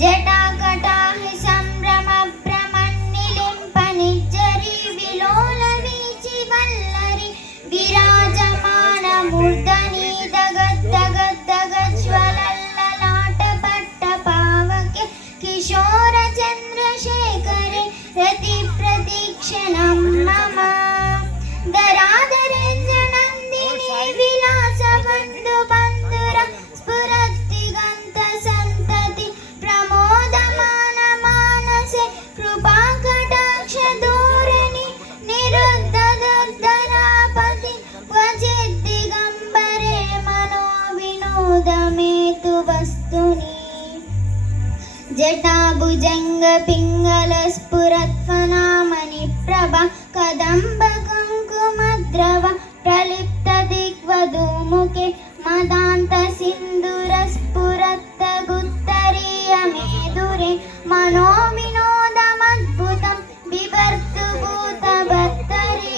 జటాకటాహి సంభ్రమ భ్రమన్నిలింప నిర్జరి విలోల వీచి వల్లరి విరాజమాన మూర్ధని దగద్దగద్దగజ్వలల్లలాట పట్ట పావకే కిశోర చంద్రశేఖరే రతి ప్రదీక్షణం మమ ధరాధరేంద్ర నందిని విలాస బంధు బంధుర స్ఫురద్దిగంత సంతతి ప్రమోదమాన మానసే కృపా కటాక్ష ధోరణి నిరుద్ధరాపతి క్వచిద్దిగంబరే మనో వినోదమేతు వస్తుని జటాభుజంగ పింగళ స్ఫురత్వనామని ప్రభ కదంబ కుంకుమద్రవ ప్రలిప్త దిగ్వధూముఖే మదాంత సింధుర స్ఫురత్తగుత్తరీయ మేధురే మనో వినోదమద్భుతం బిభర్తు భూతభత్తరే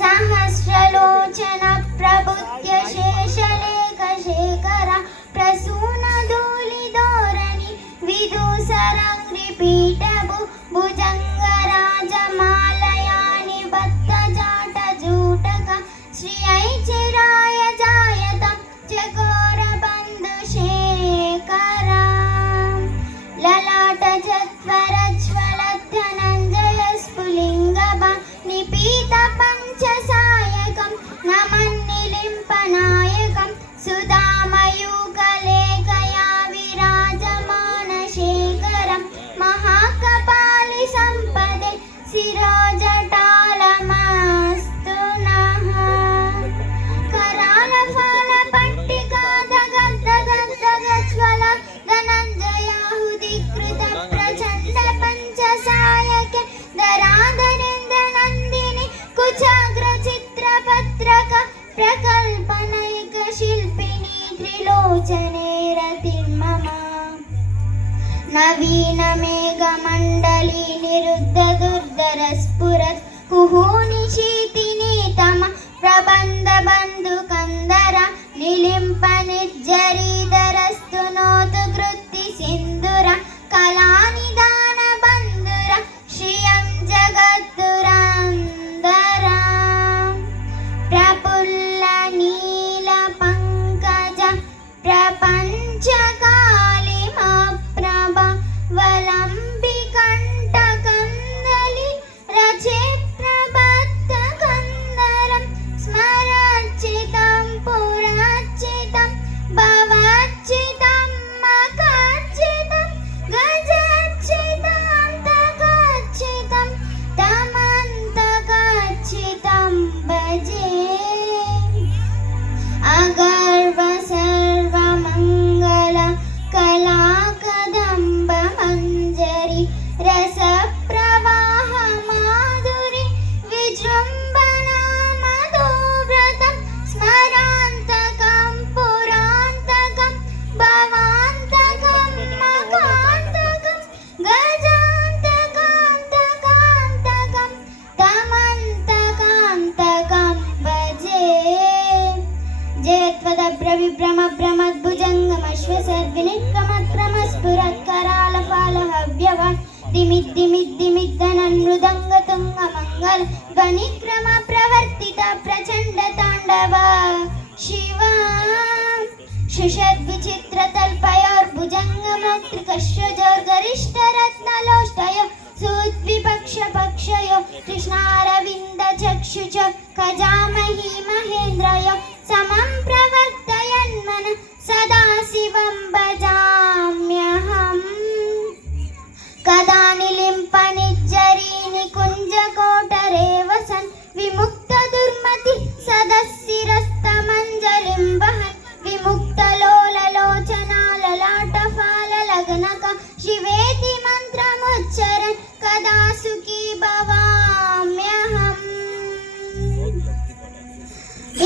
సహస్రలోచన ప్రబుద్ధ్య శేషలేఖ శేఖర ప్రసూన ధూళి ధోరణి విదూసరంగ్రి పీఠభు భుజంగరాజమాలయాని బద్ధ జాట జూటక శ్రీ ఐచిరాయ జాయతం చకోర బంధు శేఖర లలాట జత్వరజ్వల ధనంజయ స్ఫులింగభ నిపీత పంచ సాయకం నమన్నిలింప నాయకం సుధామయూకలేఖయా విరాజమాన శేఖరం మహాకపాలి సంపదే శిరోజటాలమస్తు నః కరాల ఫాల పట్టికా దగద్దగద్దగజ్వల ధనంజయాహుదీకృత ప్రచండ పంచ సాయకే ధరాధరేంద్ర నందిని కుచాగ్ర చిత్రపత్రక ప్రకల్పనైక శిల్పిని త్రిలోచనే రతిర్మమ నవీన మేఘమండలి నిరుద్ధ దుర్ధర స్ఫురత్ కుహూని శీతిని తమ ప్రబంధ బంధు కందర నిలింప నిర్జరీధరస్తు నోతు కృత్తి సింధుర కళానిదాన బంధుర శ్రియం జగద్దురందర ప్రఫుల్ల నీల పంకజ ప్రపంచ కాళిమా ప్రభ వలంబి కంఠ కందలి రచే ప్రభత్త కందరం స్మరచితం పురచితం భవచితం మకచితం గజచితం తకచితం తమంతకచితం భజే అగర్వ సర్వమంగళ కళాకదంబ మంజరి రస ప్రవాహ మాధురి విజృంభణ మధువ్రతం స్మరాంతకం పురాంతకం భవాంతకం మకాంతకం గజాంతకాంతకాంతకం తమంతకాంతకం భజే జయత్వదభ్ర విభ్రమ భ్రమద్భుజంగమశ్వసర్వినిక్రమక్రమ స్ఫురత్కరాళ ఫాల హవ్యవాన్ దిమిద్దిమిద్దిమిద్దనన్మృదంగ తుంగ మంగళ ధ్వనిక్రమ ప్రవర్తిత ప్రచండ తాండవ శివ శుషద్విచిత్ర తల్పయోర్భుజంగమోత్రికశ్రజోర్గరిష్ట రత్నలోష్టయో సుద్విపక్ష పక్షయో కృష్ణారవింద చక్షుచ ఖజామహీ మహేంద్రయో సమం ప్రవర్తయన్మన సదా శివం భజామ్యహం కదా నిలింప నిర్జరీని కుంజకోటరే వసన్ విముక్త దుర్మతి సదశిరస్తమంజలిం వహన్ విముక్త లోలలోచనాలలాట ఫాల లగ్నక శివేతి మంత్రముచ్చరన్ కదా సుఖీ భవామ్యహం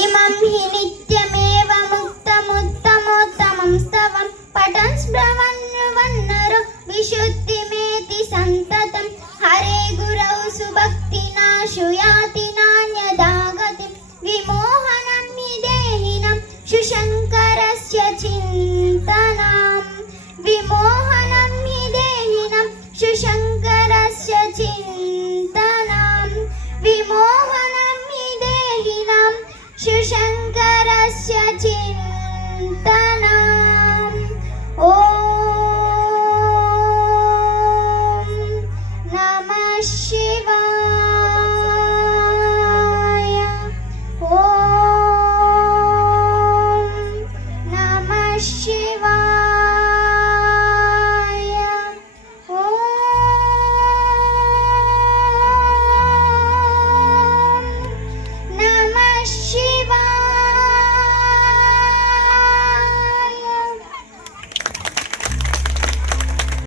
ఇమం హి నిత్యమేవ ముక్తముత్తమోత్తమం స్తవం పఠన్ స్రవన్నరో విశుద్ధిమేతి సంతతం హరే గురౌ సుభక్తినాశుయా